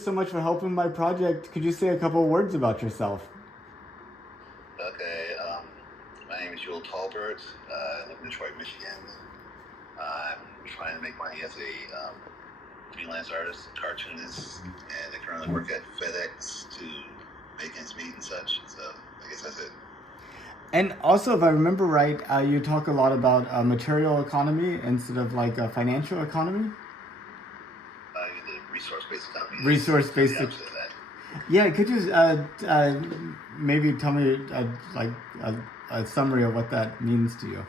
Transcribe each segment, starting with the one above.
So much for helping my project. Could you say a couple of words about yourself? Okay, my name is Joel Talbert. I live in Detroit, Michigan. I'm trying to make money as a freelance artist, cartoonist, and I currently work at FedEx to make ends meet and such. So I guess that's it. And also, if I remember right, you talk a lot about material economy instead of like a financial economy. The resource-based economy is Resource kind of the based. opposite of that. Yeah, could you maybe tell me like a summary of what that means to you?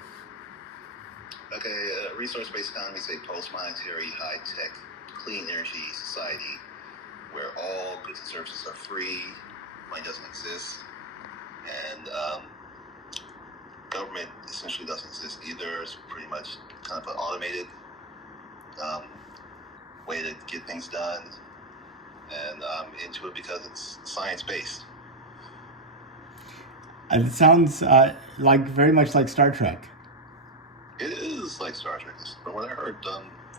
Okay, resource-based economy is a post-monetary, high-tech, clean energy society where all goods and services are free, money doesn't exist, and government essentially doesn't exist either. It's pretty much kind of an automated um, way to get things done, and I'm into it because it's science-based. It sounds like very much like Star Trek. It is like Star Trek. From what I heard,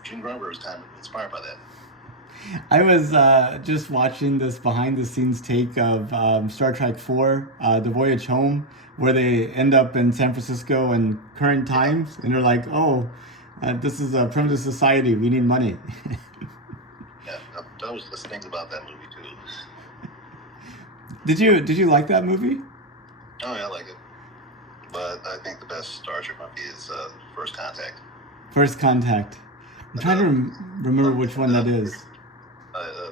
Gene Grumber was kind of inspired by that. I was just watching this behind the scenes take of Star Trek 4, The Voyage Home, where they end up in San Francisco in current times, and they're like, oh, this is a primitive society, we need money. Yeah, I was just thinking about that movie too. Did you like that movie? Oh yeah, I like it. But I think the best Star Trek movie is First Contact. First Contact. I'm trying to remember which one that is.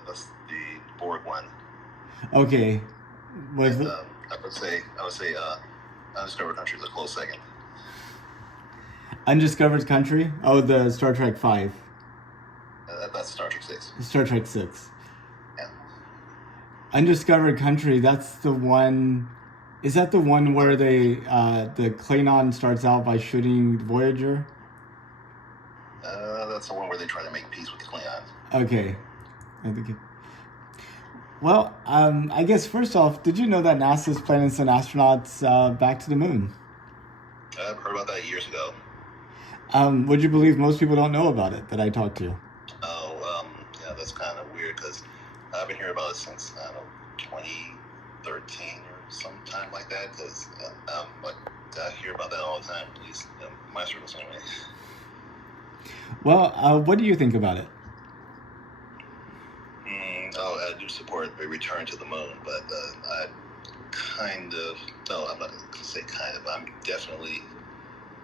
That's the Borg one. Okay. Was And, I would say Undiscovered Country is a close second. Undiscovered Country? Oh, the Star Trek 5. That's Star Trek 6. Star Trek 6. Yeah. Undiscovered Country, that's the one. Is that the one where the Klingon starts out by shooting Voyager? That's the one where they try to make peace with the Klingons. Okay. I think well, I guess first off, did you know that NASA's planning to send astronauts back to the moon? I've heard about that years ago. Would you believe most people don't know about it that I talked to? Oh, yeah, that's kind of weird because I've been hearing about it since, I don't know, 2013 or sometime like that because I hear about that all the time, at least in my circles anyway. Well, what do you think about it? I do support a return to the moon, but I kind of, no, I'm not going to say kind of, I'm definitely,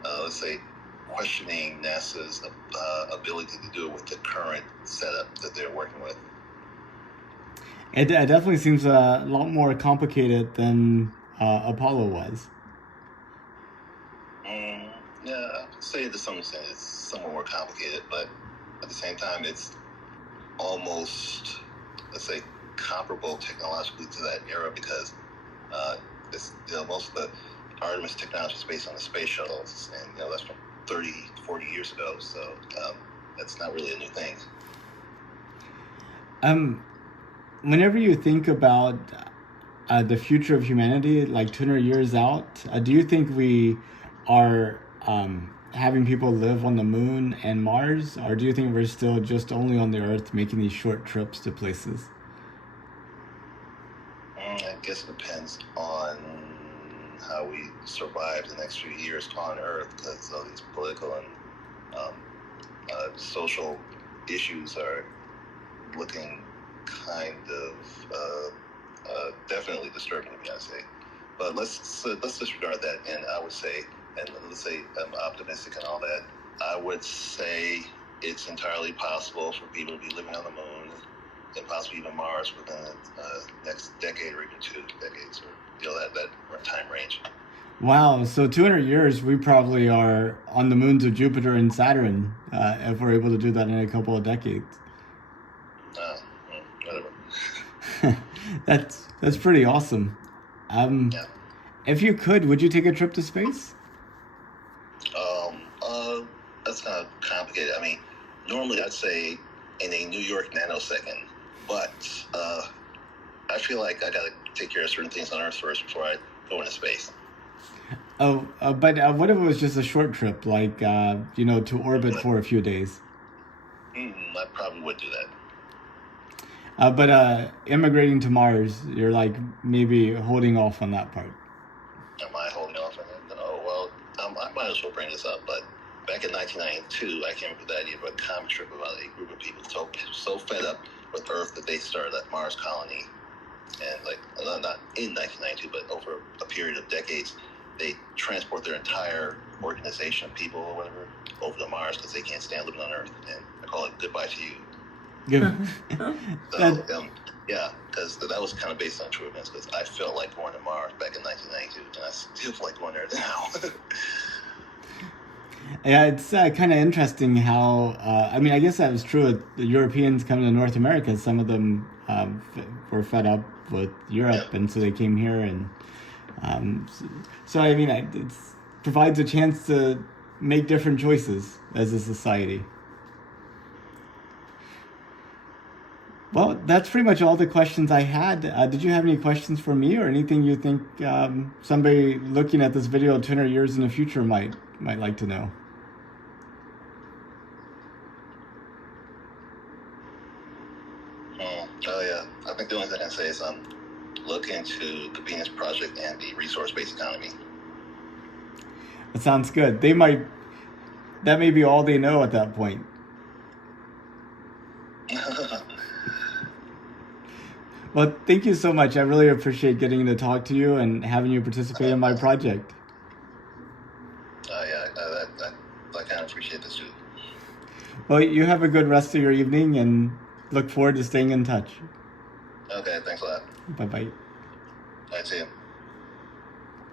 let's say, questioning NASA's ability to do it with the current setup that they're working with. It definitely seems a lot more complicated than Apollo was. Yeah, I'd say to some extent it's somewhat more complicated, but at the same time, it's almost, let's say, comparable technologically to that era because most of the Artemis technology is based on the space shuttles, and that's from 30, 40 years ago, so that's not really a new thing. Whenever you think about the future of humanity, like 200 years out, do you think we are having people live on the moon and Mars, or do you think we're still just only on the Earth making these short trips to places? I guess it depends on how we survive the next few years on Earth because all these political and social issues are looking kind of definitely disturbing to me, I'd say. But let's disregard that, and I would say, and let's say I'm optimistic and all that. I would say it's entirely possible for people to be living on the moon and possibly even Mars within the next decade or even 2 decades, or that time range. Wow, so 200 years, we probably are on the moons of Jupiter and Saturn if we're able to do that in a couple of decades. Whatever. That's pretty awesome. Yeah. If you could, would you take a trip to space? That's kind of complicated. I mean, normally I'd say in a New York nanosecond, but I feel like I gotta take care of certain things on Earth first before I go into space. Oh, but what if it was just a short trip, like to orbit for a few days? I probably would do that. But immigrating to Mars, you're like maybe holding off on that part. Am I holding off on it? Oh, well, I might as well bring this up, but back in 1992, I came up with the idea of a comic strip about a group of people so fed up with Earth that they started a Mars colony. And like, not in 1992, but over a period of decades, they transport their entire organization of people or whatever over to Mars because they can't stand living on Earth. And I call it Goodbye to You. Good. So, yeah, because that was kind of based on true events. Because I felt like going to Mars back in 1992, and I still feel like going there now. Yeah, it's kind of interesting how, I mean, I guess that was true. The Europeans coming to North America, some of them were fed up with Europe, and so they came here. And so I mean, it provides a chance to make different choices as a society. Well, that's pretty much all the questions I had. Did you have any questions for me or anything you think somebody looking at this video 200 years in the future might like to know? Oh yeah, I think the only thing I can say is look into the Venus Project and the resource-based economy. That sounds good. That may be all they know at that point. Well, thank you so much. I really appreciate getting to talk to you and having you participate in my project. Yeah, I kind of appreciate this too. Well, you have a good rest of your evening and look forward to staying in touch. Okay, thanks a lot. Bye-bye. All right, see you.